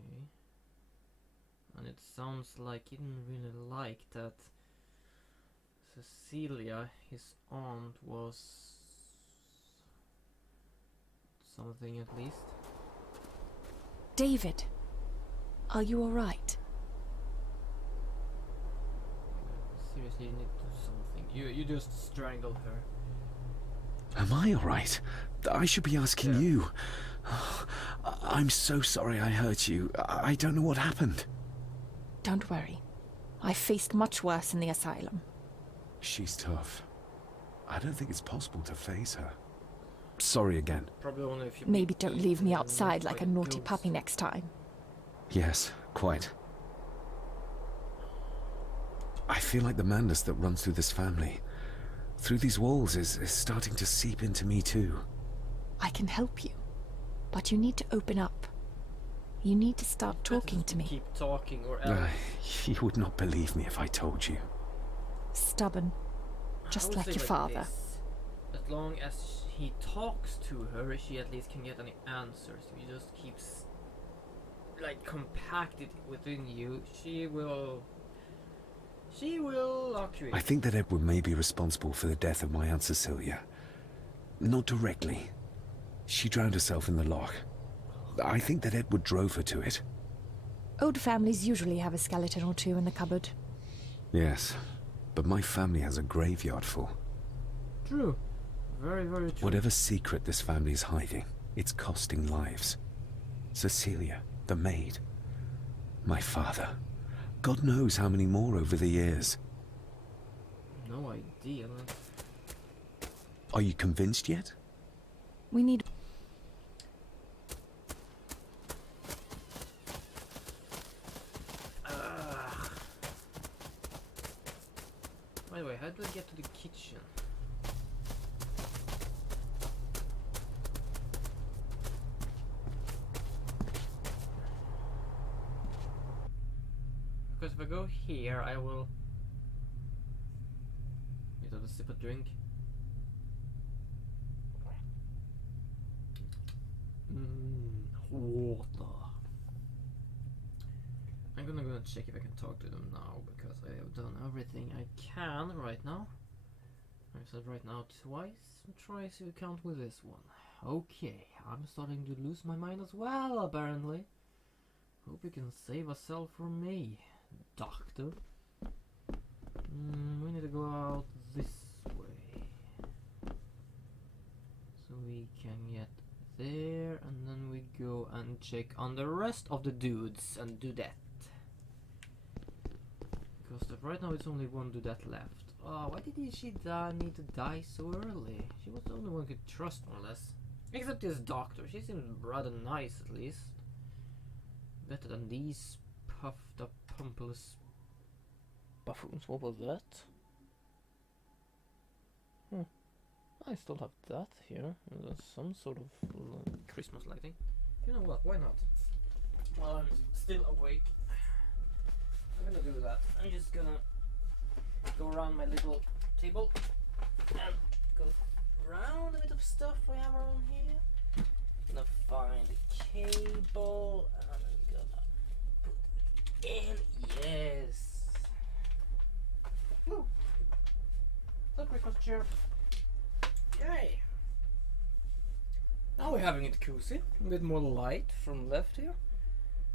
Okay. And it sounds like he didn't really like that Cecilia, his aunt, was something at least. David, are you alright? Seriously, you need to do something. You just strangled her. Am I alright? I should be asking Yeah. you. I'm so sorry I hurt you. I don't know what happened. Don't worry. I faced much worse in the asylum. She's tough. I don't think it's possible to face her. Sorry again. Probably only if you Maybe don't leave me outside like a naughty puppy next time. Yes, quite. I feel like the madness that runs through this family, through these walls, is starting to seep into me too. I can help you, but you need to open up. You need to start talking to me. Keep talking or else. You would not believe me if I told you. Stubborn, just like your father. As long as he talks to her, she at least can get any answers. If he just keeps like compacted within you, she will lock you in. I think that Edward may be responsible for the death of my Aunt Cecilia. Not directly. She drowned herself in the loch. I think that Edward drove her to it. Old families usually have a skeleton or two in the cupboard. Yes, but my family has a graveyard full. True. Very, very true. Whatever secret this family is hiding, it's costing lives. Cecilia, the maid. My father. God knows how many more over the years. No idea. Are you convinced yet? We need... By the way, how do I get to the kitchen? Because if I go here, I will get a sip of drink. Water. I'm gonna go check if I can talk to them now, because I have done everything I can right now. I said right now twice. Try to count with this one. Okay, I'm starting to lose my mind as well, apparently. Hope you can save a cell for me, doctor. We need to go out this way. So we can get there, and then we go and check on the rest of the dudes and do that. Because right now it's only one dudette left. Oh, why did she need to die so early? She was the only one who could trust, more or less. Except this doctor. She seems rather nice, at least. Better than these puffed up, pompous buffoons. What was that? I still have that here. There's some sort of Christmas lighting. You know what? Why not? While I'm still awake, I'm gonna do that. I'm just gonna go around my little table and go around a bit of stuff we have around here. Gonna find the cable and I'm gonna put it in. Yes. Woo. Look, breakfast chair. Yay. Now we're having it cozy. A bit more light from left here.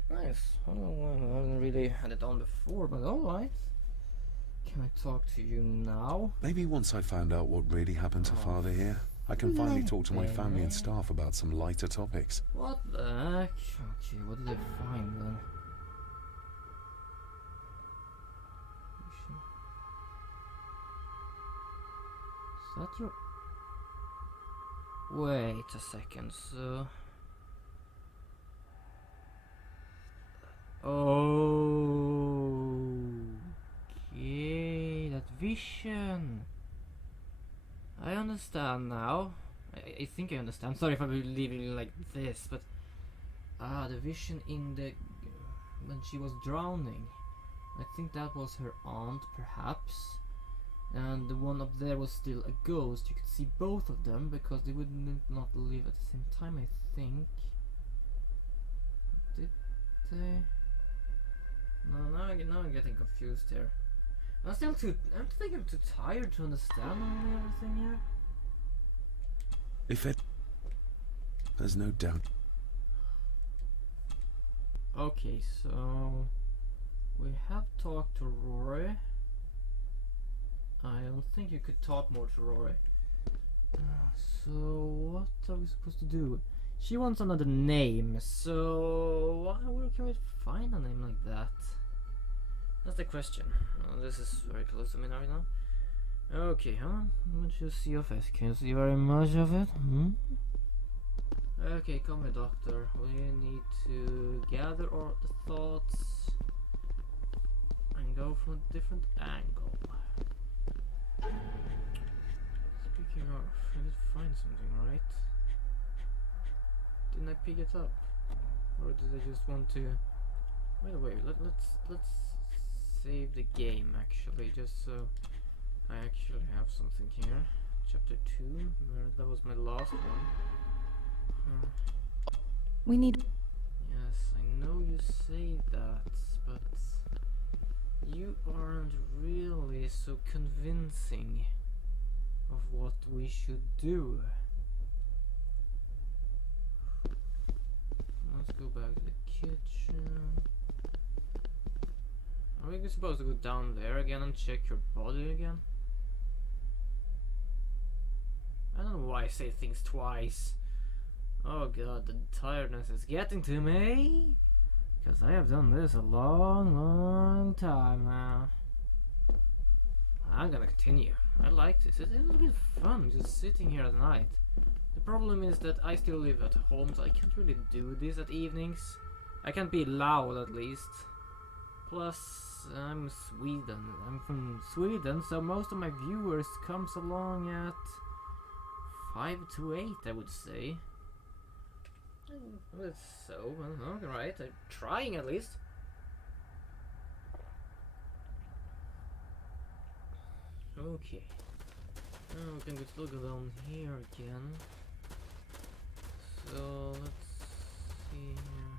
Nice. I don't know why I haven't really had it on before, but alright. Can I talk to you now? Maybe once I found out what really happened to Father here, I can finally talk to my family and staff about some lighter topics. What the heck? Okay, what did I find then? Is that your... Wait a second, so... Okay, that vision. I understand now. I think I understand. Sorry if I'm leaving like this, but the vision in the when she was drowning. I think that was her aunt, perhaps. And the one up there was still a ghost. You could see both of them because they would not live at the same time, I think. Did birthday. No, now I'm getting confused here. I think I'm too tired to understand everything here. If it... There's no doubt. Okay, so we have talked to Rory. I don't think you could talk more to Rory. So what are we supposed to do? She wants another name, so where can we find a name like that? That's the question. This is very close to me right now. Okay, how much you see your face? Can you see very much of it? Okay, come here, doctor. We need to gather all the thoughts and go from a different angle. Speaking of, I did find something, right? Didn't I pick it up? Or did I just want to... Wait, let's save the game actually, just so I actually have something here. Chapter 2, that was my last one. We need... Yes, I know you say that, but you aren't really so convincing of what we should do. Let's go back to the kitchen. Are we supposed to go down there again and check your body again? I don't know why I say things twice. Oh god, the tiredness is getting to me. Because I have done this a long time now. I'm gonna continue. I like this. It's a little bit fun just sitting here at night. The problem is that I still live at home, so I can't really do this at evenings. I can't be loud at least. Plus, I'm Sweden. I'm from Sweden, so most of my viewers comes along at 5 to 8, I would say. So, alright, I'm trying at least. Okay. Now we can still go down here again. So, let's see here.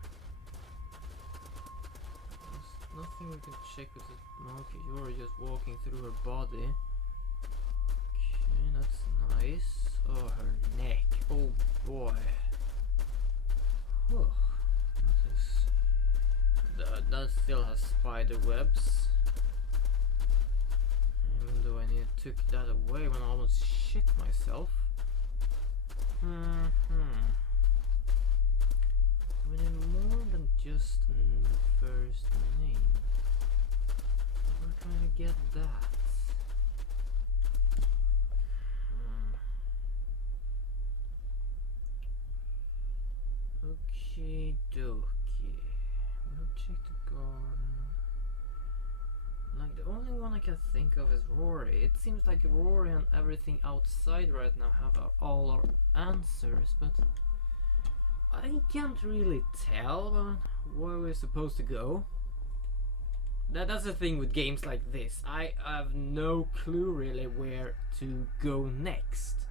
There's nothing we can check with it. Okay, you're just walking through her body. Okay, that's nice. Oh, her neck. Oh boy. Whew. That still has spider webs. Even though I took that away when I almost shit myself. We need more than just the first name. Where can I get that? Okay, dokie. We'll check the garden. Like, the only one I can think of is Rory. It seems like Rory and everything outside right now have all our answers, but I can't really tell where we're supposed to go. That's the thing with games like this. I have no clue really where to go next.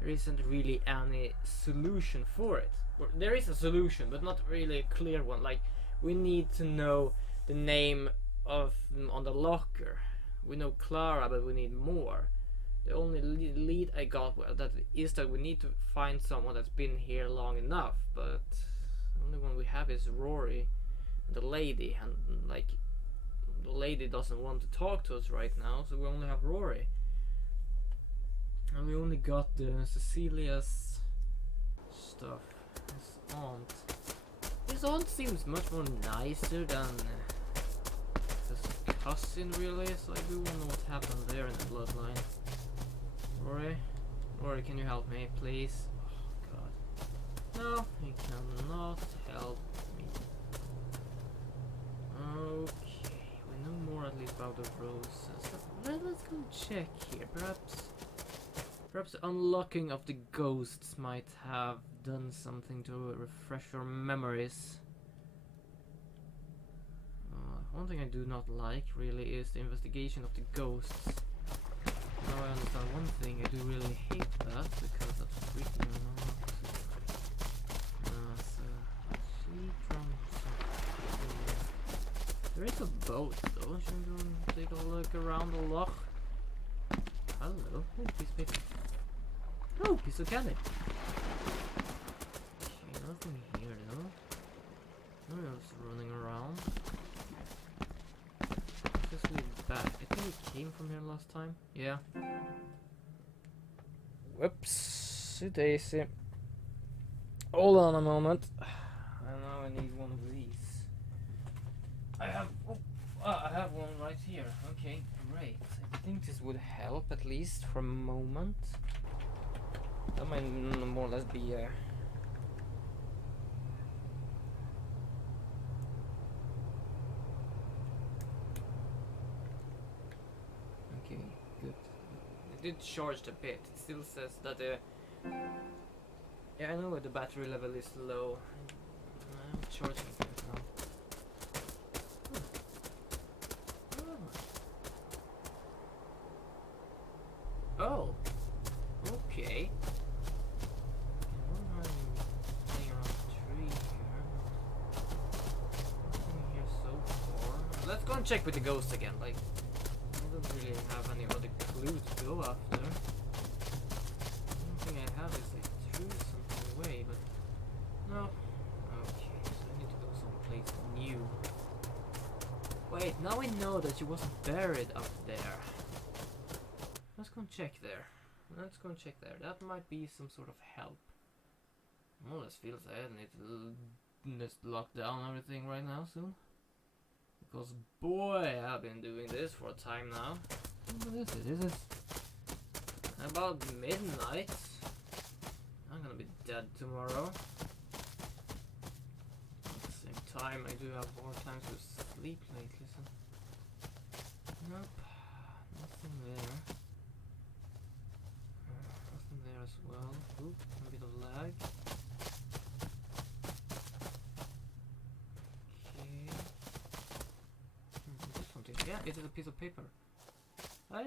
There isn't really any solution for it. There is a solution, but not really a clear one. Like, we need to know the name of on the locker. We know Clara, but we need more. The only lead I got is that we need to find someone that's been here long enough. But the only one we have is Rory, the lady, and like the lady doesn't want to talk to us right now, so we only have Rory. And we only got the Cecilia's stuff. His aunt seems much more nicer than his cousin, really, so I do wonder what happened there in the bloodline. Rory, can you help me, please? Oh god. No, he cannot help me. Okay, we know more at least about the roses. Let's go check here. Perhaps the unlocking of the ghosts might have done something to refresh your memories. One thing I do not like really is the investigation of the ghosts. Now I understand one thing, I do really hate that because that's freaking me out. So, she from There is a boat though. Should we go and take a look around the loch? Hello. Oh, piece of paper. Oh, piece of candy. Okay, nothing here though. No one else running around. Just leave it back. I think we came from here last time. Yeah. Whoopsie daisy. Hold on a moment. I know I need one of these. I have one right here. Okay, great. I think this would help at least for a moment. That might more or less be a okay, good. It did charge a bit. It still says that yeah, I know the battery level is low. I'm charging it right now. Oh, okay. I'm playing around the tree here. Nothing here so far. Let's go and check with the ghost again. Like, I don't really have any other clue to go after. The only thing I have is I threw something away, but no. Okay, so I need to go someplace new. Wait, now I know that she wasn't buried up there. Let's go and check there. Let's go and check there. That might be some sort of help. Well, this feels I need to just lock down everything right now soon. Because boy, I've been doing this for a time now. What is it? This is about midnight. I'm gonna be dead tomorrow. At the same time, I do have more time to sleep lately, so... Nope. Nothing there. Nothing there as well. Oop, a bit of lag. Okay. Just something. Yeah, it is a piece of paper. I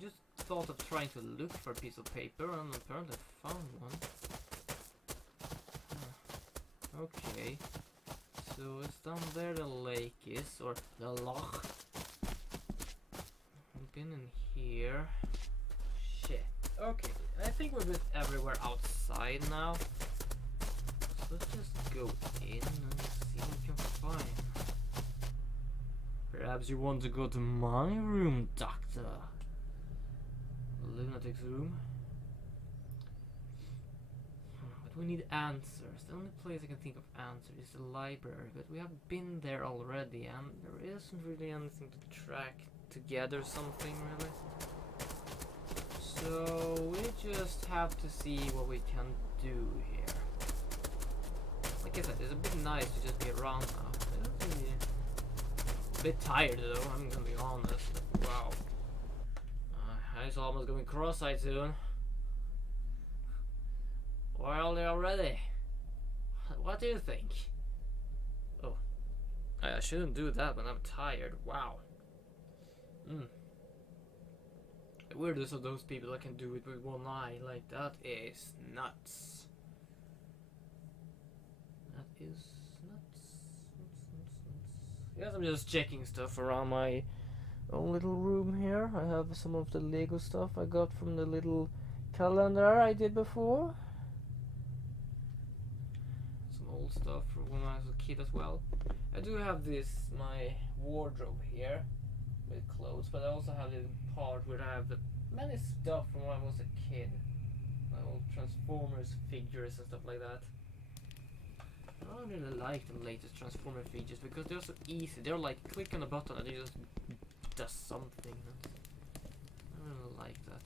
just thought of trying to look for a piece of paper and apparently found one. Okay. So it's down there the lake is, or the loch. I've been in here. Shit. Okay, I think we're a bit everywhere outside now. So let's just go in and see what we can find. Perhaps you want to go to my room, Doctor. The lunatic's room. But we need answers. The only place I can think of answers is the library, but we have been there already and there isn't really anything to track together something really. So we just have to see what we can do here. Like I said, it's a bit nice to just be around now. It's really a bit tired though, I'm gonna be honest. Wow. Eyes almost going cross-eyed soon. Well, they're already. What do you think? Oh, I shouldn't do that when I'm tired. Wow. The weirdest of those people that can do it with one eye, like that is nuts. That is nuts. Yes, I'm just checking stuff around my own little room here. I have some of the Lego stuff I got from the little calendar I did before. Some old stuff from when I was a kid as well. I do have this, my wardrobe here with clothes, but I also have this part where I have the many stuff from when I was a kid. My old Transformers figures and stuff like that. I don't really like the latest Transformer figures because they're so easy. They're like click on a button and it just does something. I don't really like that.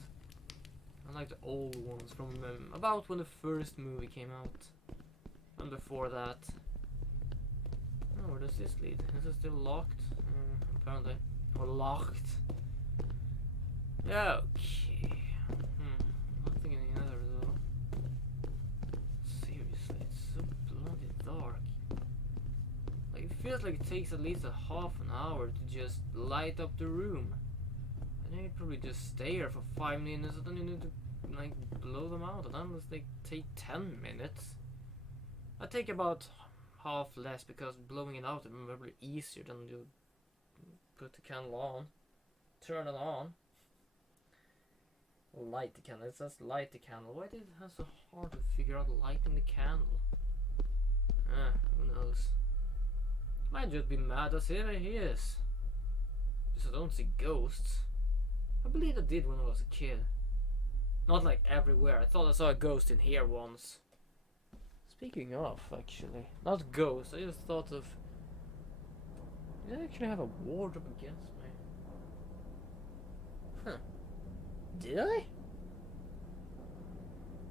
I like the old ones from about when the first movie came out. And before that. Oh, where does this lead? Is it still locked? Apparently. Or locked. Okay. Nothing in the other though. Seriously, it's so bloody dark. Like, it feels like it takes at least a half an hour to just light up the room. And then you probably just stay here for 5 minutes and then you need to like blow them out. And then they take 10 minutes. I take about half less because blowing it out is probably easier than you put the candle on, turn it on, light the candle. It says light the candle. Why did it have so hard to figure out lighting the candle? Who knows? Might just be mad as ever he is. Because I don't see ghosts. I believe I did when I was a kid. Not like everywhere. I thought I saw a ghost in here once. Speaking of, actually, not ghosts. I just thought of. Did I actually have a wardrobe against me? Huh. Did I?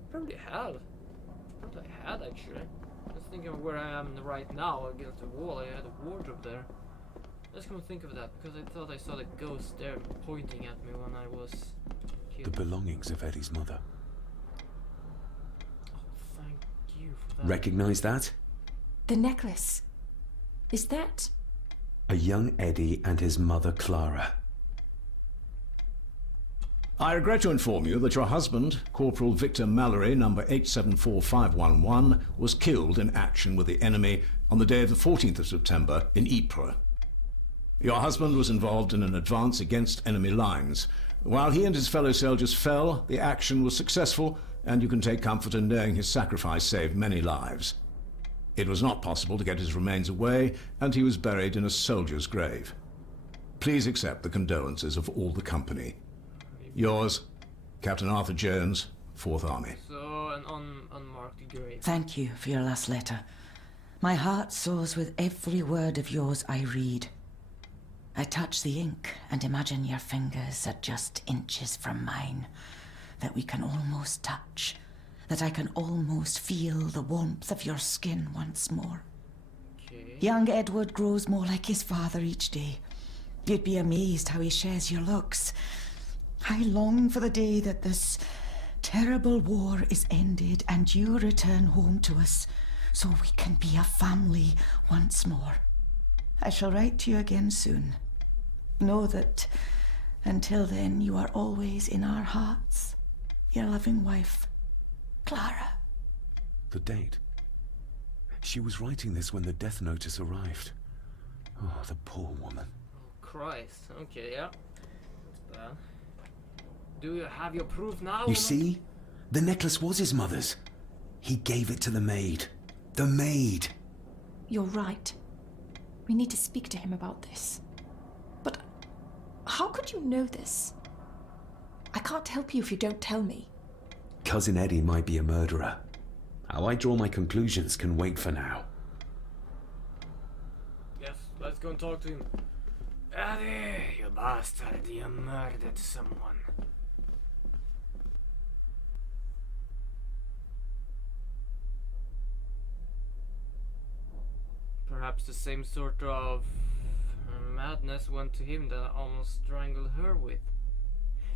Probably had. Probably had actually. Just thinking of where I am right now against the wall. I had a wardrobe there. Let's come and think of that, because I thought I saw the ghost there pointing at me when I was a kid. The belongings of Eddie's mother. Oh, thank you for that. Recognize that? The necklace. Is that... A young Eddie and his mother Clara. I regret to inform you that your husband, Corporal Victor Mallory, number 874511, was killed in action with the enemy on the day of the 14th of September in Ypres. Your husband was involved in an advance against enemy lines. While he and his fellow soldiers fell, the action was successful, and you can take comfort in knowing his sacrifice saved many lives. It was not possible to get his remains away, and he was buried in a soldier's grave. Please accept the condolences of all the company. Yours, Captain Arthur Jones, 4th Army. So, an unmarked grave. Thank you for your last letter. My heart soars with every word of yours I read. I touch the ink and imagine your fingers are just inches from mine, that we can almost touch, that I can almost feel the warmth of your skin once more. Okay. Young Edward grows more like his father each day. You'd be amazed how he shares your looks. I long for the day that this terrible war is ended and you return home to us, so we can be a family once more. I shall write to you again soon. Know that until then you are always in our hearts. Your loving wife, Clara. The date. She was writing this when the death notice arrived. Oh, the poor woman. Oh, Christ. Okay, yeah. That's bad. Do you have your proof now? You see? The necklace was his mother's. He gave it to the maid. The maid! You're right. We need to speak to him about this. But how could you know this? I can't help you if you don't tell me. Cousin Eddie might be a murderer. How I draw my conclusions can wait for now. Yes, let's go and talk to him. Eddie, you bastard, you murdered someone. Perhaps the same sort of madness went to him that I almost strangled her with.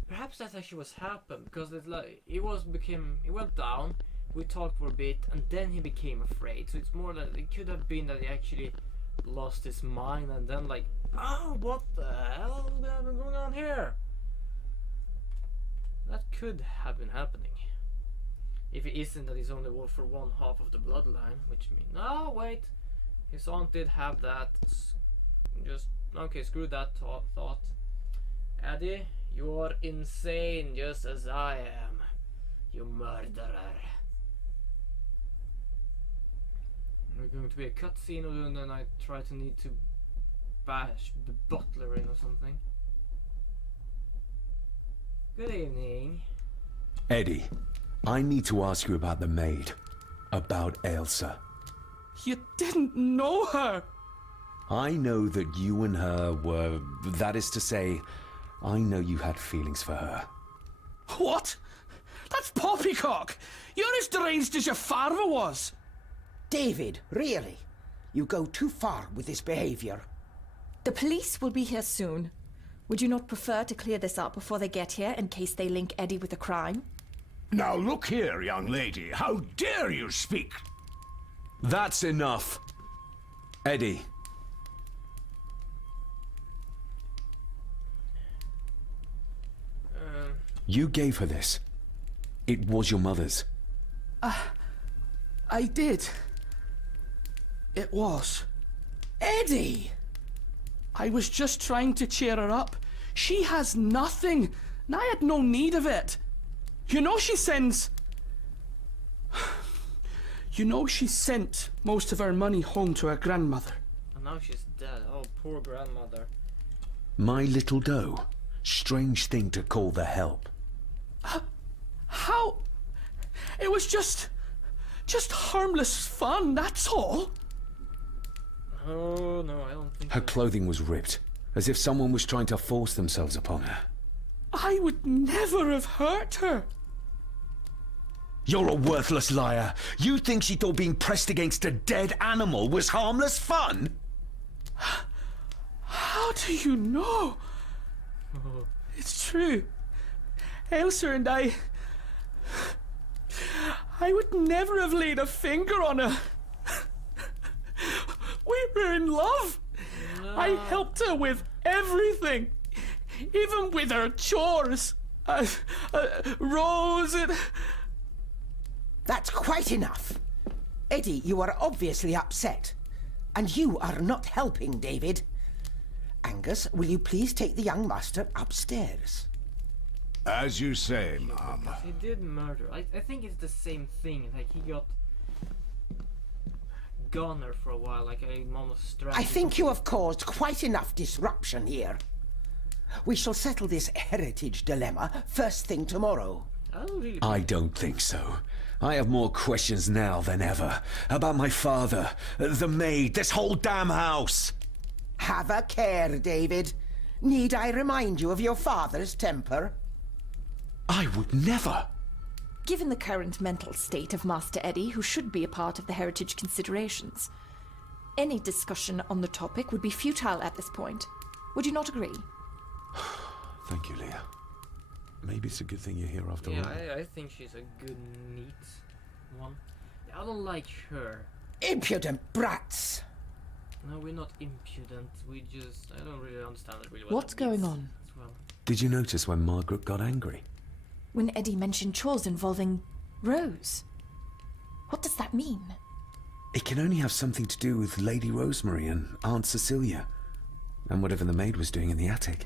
Perhaps that's actually what's happened, because it's like he went down, we talked for a bit, and then he became afraid. So it's more that it could have been that he actually lost his mind and then like, oh, what the hell is going on here? That could have been happening. If it isn't that he's only for one half of the bloodline, which means, no, wait. His aunt did have that. Just, okay, screw that thought. Eddie, you're insane just as I am. You murderer. We're going to be a cutscene, and then I try to need to bash the butler in or something. Good evening. Eddie, I need to ask you about the maid. About Ailsa. You didn't know her! I know that you and her were... That is to say, I know you had feelings for her. What? That's poppycock! You're as deranged as your father was! David, really? You go too far with this behavior. The police will be here soon. Would you not prefer to clear this up before they get here in case they link Eddie with the crime? Now look here, young lady. How dare you speak? That's enough. Eddie. You gave her this. It was your mother's. I did. It was. Eddie! I was just trying to cheer her up. She has nothing, and I had no need of it. You know she sends... You know she sent most of her money home to her grandmother. And now she's dead. Oh, poor grandmother. My little doe. Strange thing to call the help. How? It was just harmless fun, that's all. Oh, no, I don't think Her so. clothing was ripped, as if someone was trying to force themselves upon her. I would never have hurt her. You're a worthless liar. You think she thought being pressed against a dead animal was harmless fun? How do you know? It's true. Elsa and I would never have laid a finger on her. We were in love. I helped her with everything, even with her chores. Rose and... That's quite enough. Eddie, you are obviously upset. And you are not helping, David. Angus, will you please take the young master upstairs? As you say, Mum. He did murder. I think it's the same thing. Like, he got goner for a while, like I'm almost strangled. I think you have caused quite enough disruption here. We shall settle this heritage dilemma first thing tomorrow. I don't think so. I have more questions now than ever. About my father, the maid, this whole damn house. Have a care, David. Need I remind you of your father's temper? I would never. Given the current mental state of Master Eddie, who should be a part of the heritage considerations, any discussion on the topic would be futile at this point. Would you not agree? Thank you, Leah. Maybe it's a good thing you're here after all. Yeah, I think she's a good, neat one. I don't like her. Impudent brats! No, we're not impudent. We just... I don't really understand it really well. What's going on? As well. Did you notice when Margaret got angry? When Eddie mentioned chores involving Rose. What does that mean? It can only have something to do with Lady Rosemary and Aunt Cecilia, and whatever the maid was doing in the attic.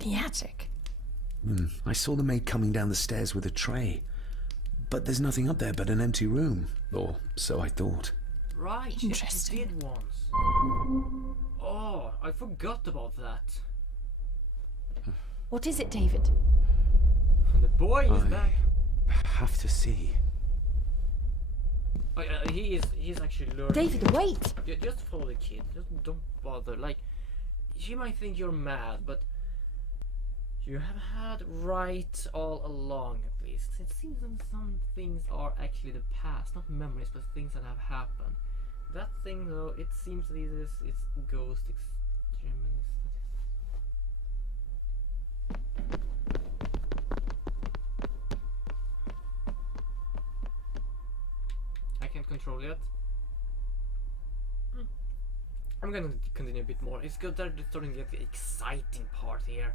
The attic? I saw the maid coming down the stairs with a tray, but there's nothing up there but an empty room, or so I thought. Right, Interesting. she did once. Oh, I forgot about that. What is it, David? The boy is back. Have to see. Oh, he's actually learning. David, wait! Just follow the kid. Just don't bother. Like, she might think you're mad, but you have had right all along, at least. It seems that some things are actually the past, not memories, but things that have happened. That thing, though, it seems that it's ghost extremist. I can't control yet. I'm gonna continue a bit more. It's good that they're starting to get the exciting part here.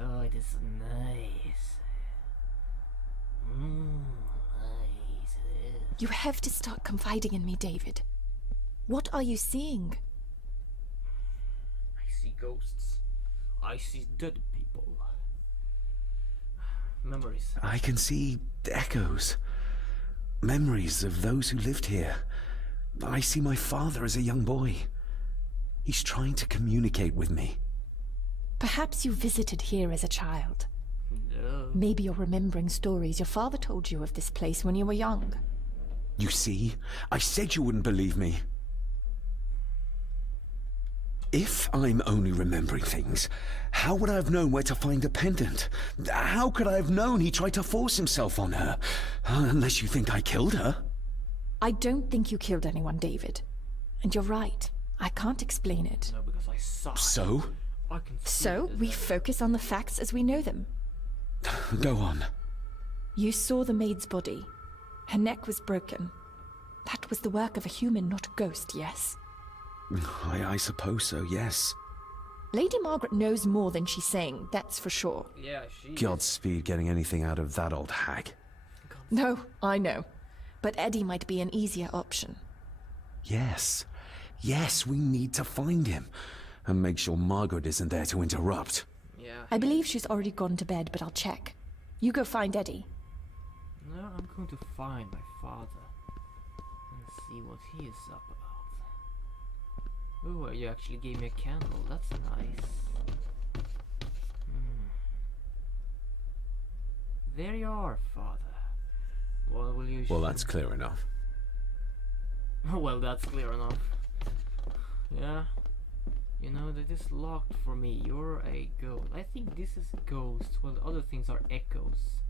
Oh, it is nice. Nice. You have to start confiding in me, David. What are you seeing? I see ghosts. I see dead people. Memories. I can see echoes. Memories of those who lived here. I see my father as a young boy. He's trying to communicate with me. Perhaps you visited here as a child. No. Maybe you're remembering stories your father told you of this place when you were young. You see? I said you wouldn't believe me. If I'm only remembering things, how would I have known where to find a pendant? How could I have known he tried to force himself on her? Unless you think I killed her. I don't think you killed anyone, David. And you're right. I can't explain it. No, because I saw it. So? I can see So, it. we focus on the facts as we know them. Go on. You saw the maid's body. Her neck was broken. That was the work of a human, not a ghost, yes? I suppose so, yes. Lady Margaret knows more than she's saying, that's for sure. Yeah, she. Godspeed getting anything out of that old hag. No, I know. But Eddie might be an easier option. Yes. Yes, we need to find him. and make sure Margaret isn't there to interrupt. Yeah. I believe she's already gone to bed, but I'll check. You go find Eddie. No, I'm going to find my father and see what he is up about. Oh, you actually gave me a candle. That's nice. There you are, father. What will you? Well, that's clear enough. Well, that's clear enough. Yeah. You know, that is locked for me. You're a ghost. I think this is a ghost, while the other things are echoes.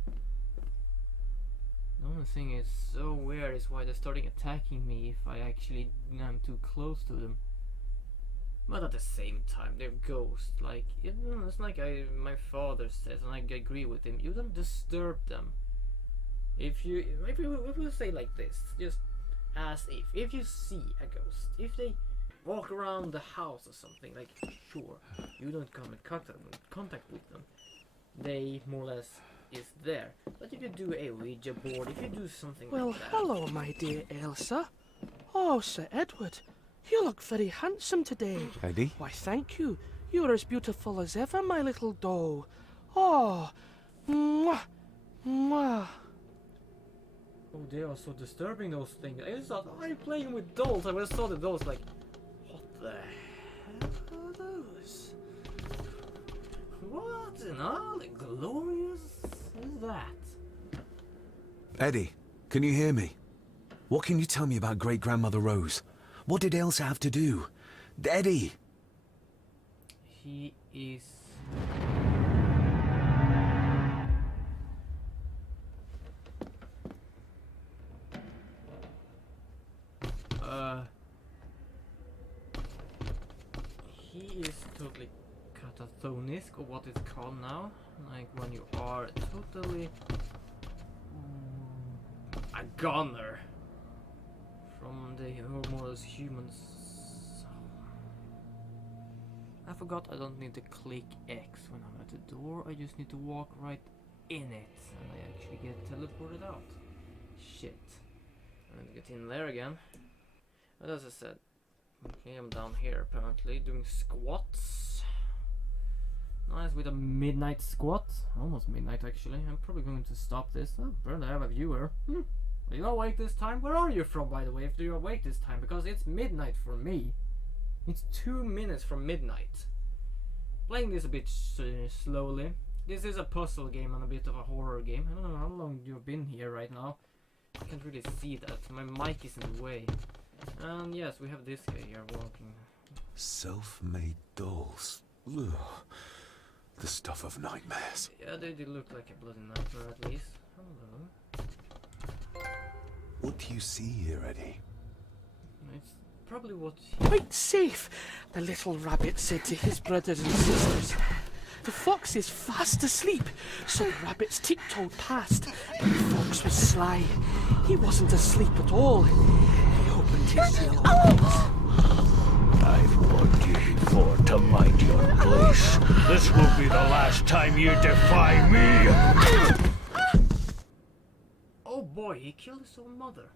The only thing is so weird is why they're starting attacking me if I actually am too close to them. But at the same time, they're ghosts. Like, you know, it's like my father says, and I agree with him. You don't disturb them. If you, maybe we'll say like this, just as if you see a ghost, if they walk around the house or something, like, sure, you don't come in contact with them. They more or less is there. But if you do a Ouija board, if you do something Well, like that. hello, my dear Elsa. Oh, Sir Edward, you look very handsome today. Eddie? Why, thank you. You're as beautiful as ever, my little doll. Oh, mwah, mwah. Oh, they are so disturbing, those things. I just thought, oh, I'm playing with dolls. I just saw the dolls like, what the hell are those? What in all the glorious is that? Eddie, can you hear me? What can you tell me about great-grandmother Rose? What did Elsa have to do? Eddie! He is... He is totally catatonic, or what it's called now. Like when you are totally... a goner. From the most humans. I forgot I don't need to click X when I'm at the door. I just need to walk right in it, and I actually get teleported out. Shit. I'm gonna get in there again. But as I said, okay, I'm down here apparently doing squats. Nice with a midnight squat. Almost midnight actually. I'm probably going to stop this. Oh, apparently I have a viewer. Are you awake this time? Where are you from, by the way, if you're awake this time? Because it's midnight for me. It's 2 minutes from midnight. Playing this a bit slowly. This is a puzzle game and a bit of a horror game. I don't know how long you've been here right now. I can't really see that. My mic is in the way. And yes, we have this guy here walking. Self-made dolls. Ugh. The stuff of nightmares. Yeah, they do look like a bloody nightmare at least. Hello. What do you see here, Eddie? It's probably what... Quite safe, the little rabbit said to his brothers and sisters. The fox is fast asleep, so the rabbits tiptoed past, but the fox was sly. He wasn't asleep at all. He opened his yellow eyes. I've warned you before to mind your place. This will be the last time you defy me! Oh boy, he killed his own mother.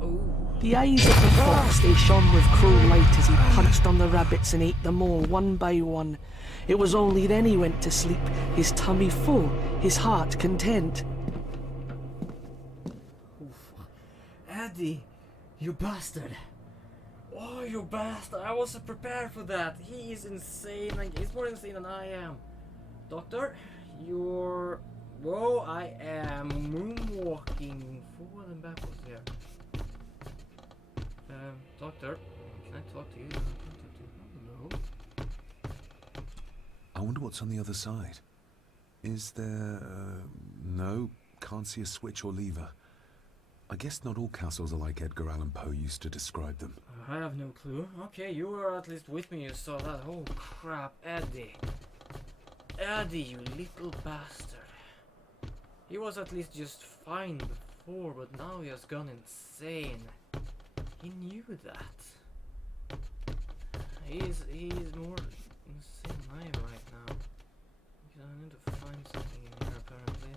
Oh. The eyes of the fox, they shone with cruel light as he punched on the rabbits and ate them all one by one. It was only then he went to sleep, his tummy full, his heart content. Oof. Eddie, you bastard. Oh, you bastard. I wasn't prepared for that. He is insane. Like, he's more insane than I am. Doctor, you're... Whoa, I am moonwalking forward and backwards here. Doctor, can I talk to you? Hello? I wonder what's on the other side. Is there... no, can't see a switch or lever. I guess not all castles are like Edgar Allan Poe used to describe them. I have no clue. Okay, you were at least with me, you saw that. Oh crap, Eddie. Eddie, you little bastard. He was at least just fine before, but now he has gone insane. He knew that. He's more insane than I am right now. Because I need to find something in here apparently.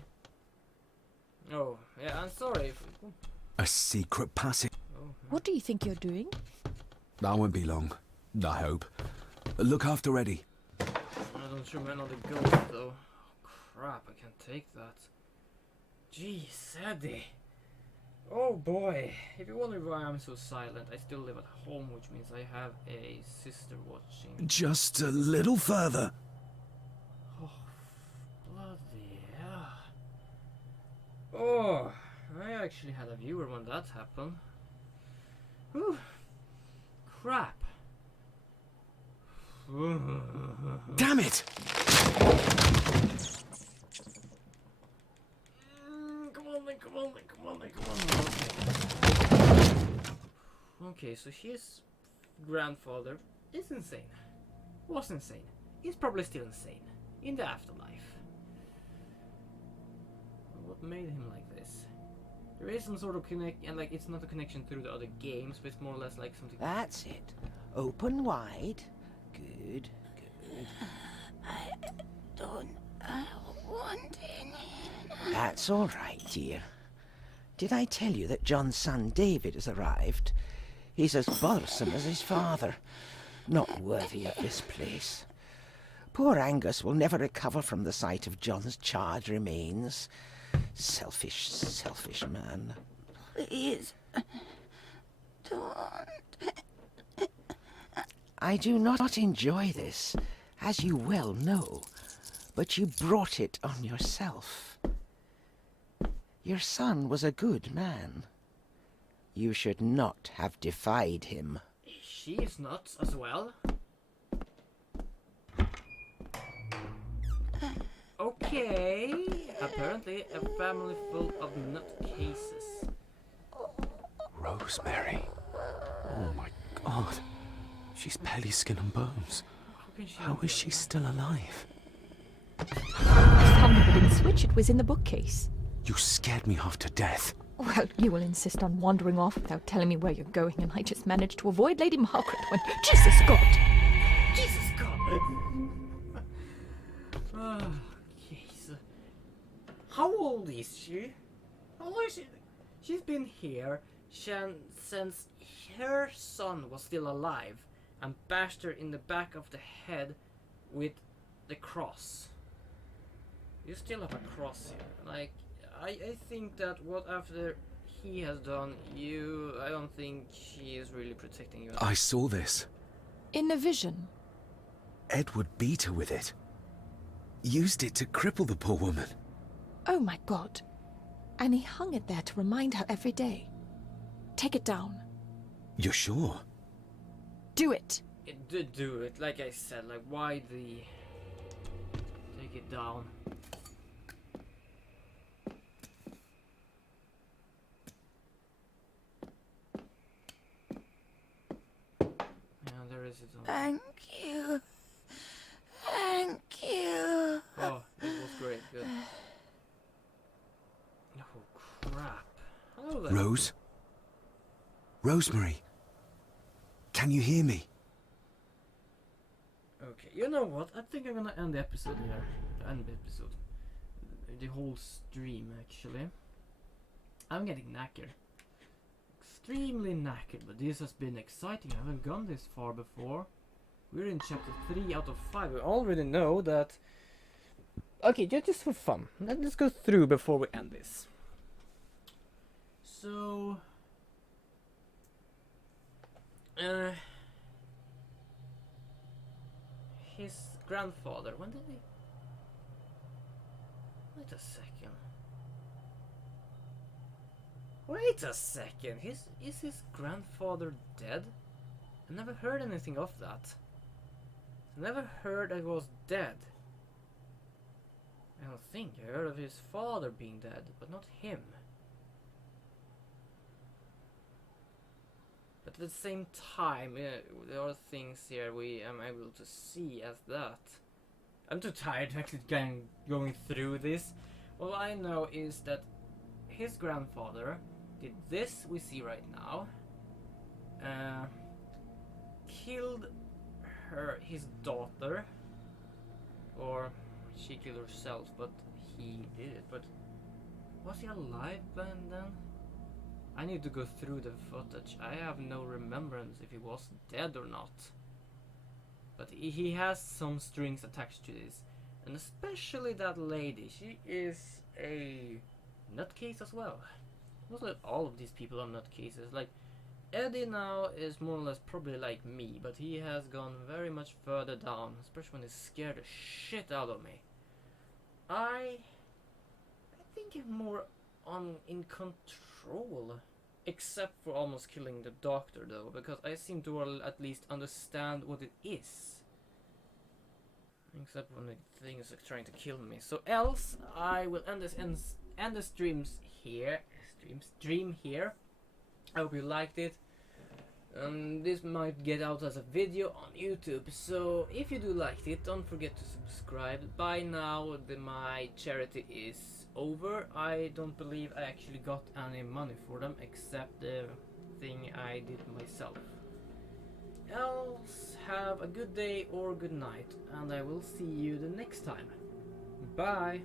Oh, yeah, I'm sorry if... A secret passage. Oh, What do you think you're doing? I won't be long. I hope. Look after Eddie. I don't remember the ghost though. Oh, crap, I can't take that. Jeez, Eddie. Oh boy. If you wonder why I'm so silent, I still live at home, which means I have a sister watching. Just a little further. Oh, bloody hell. Oh, I actually had a viewer when that happened. Whew. Crap. Damn it! Come on then, come on then, come on then, come on then. Okay, so his grandfather is insane. Was insane. He's probably still insane. In the afterlife. What made him like this? There is some sort of connect, and like it's not a connection through the other games, but it's more or less like something. That's it. Open wide. Good, good. I don't want any. That's all right, dear. Did I tell you that John's son David has arrived? He's as bothersome as his father. Not worthy of this place. Poor Angus will never recover from the sight of John's charred remains. Selfish, selfish man. Please, don't. I do not enjoy this, as you well know, but you brought it on yourself. Your son was a good man. You should not have defied him. She is nuts as well. Okay. Apparently a family full of nutcases. Rosemary. Oh my god. She's barely skin and bones. How is she still alive? I found the hidden switch. It was in the bookcase. You scared me half to death. Well, you will insist on wandering off without telling me where you're going, and I just managed to avoid Lady Margaret when... Jesus God! Jesus God! Okay, so... How old is she? How long is she? She's been here since her son was still alive and bashed her in the back of the head with the cross. You still have a cross here. Like, I think that what after he has done, I don't think she is really protecting you. I saw this. In a vision. Edward beat her with it. Used it to cripple the poor woman. Oh my God. And he hung it there to remind her every day. Take it down. You're sure? Do it. Do it, like I said, like why the... Take it down. Yeah, there is it on. Thank you. Thank you. Oh, it was great, good. Oh crap. Hello there. Rose? Rosemary? Can you hear me? Okay, you know what? I think I'm gonna end the episode here. End the episode. The whole stream, actually. I'm getting knackered. Extremely knackered, but this has been exciting. I haven't gone this far before. We're in chapter 3 out of 5. We already know that... Okay, just for fun. Let's go through before we end this. So... his grandfather, when did he... Wait a second. Wait a second, is his grandfather dead? I never heard anything of that. I never heard that he was dead. I don't think. I heard of his father being dead, but not him. But at the same time, there are things here we am able to see as that. I'm too tired to actually going through this. All I know is that his grandfather did this we see right now. Killed his daughter, or she killed herself, but he did it. But was he alive then? I need to go through the footage. I have no remembrance if he was dead or not. But he has some strings attached to this. And especially that lady. She is a nutcase as well. Mostly all of these people are nutcases. Like, Eddie now is more or less probably like me, but he has gone very much further down, especially when he scared the shit out of me. I think I'm more in control, except for almost killing the doctor though, because I seem to at least understand what it is. Except when the thing is like, trying to kill me. So else I will end the stream here. I hope you liked it. This might get out as a video on YouTube, so if you do like it, don't forget to subscribe. By now my charity is over. I don't believe I actually got any money for them except the thing I did myself. Else, have a good day or good night, and I will see you the next time. Bye!